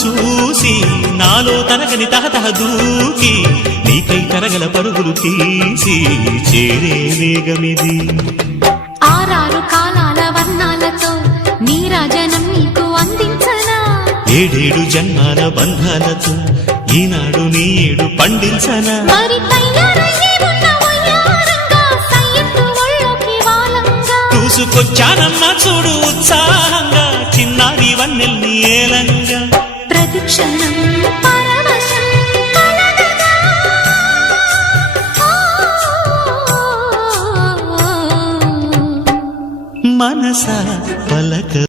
చూసి నాలో తరగని తహతహ దూకి నీకై తరగల పరుగులు తీసి చేరే వేగమిది. ఆరారు కాలాల వర్ణాలతో నీరాజనం నీకు అందించనా, ఏడేడు జన్మాల బంధాలతో ఈనాడు నీ ఏడు పండించనా. మరి తయారయ్యే ఉన్న వయ్యారంగా సయ్యత్తు ఒళ్ళోకి వాలంగా చూసుకొచ్చానమ్మా చూడు ఉత్సాహంగా చిన్నారి వన్నెల్ని ఏలంగా. ప్రతిక్షణం పరవశం కలగగా మనసా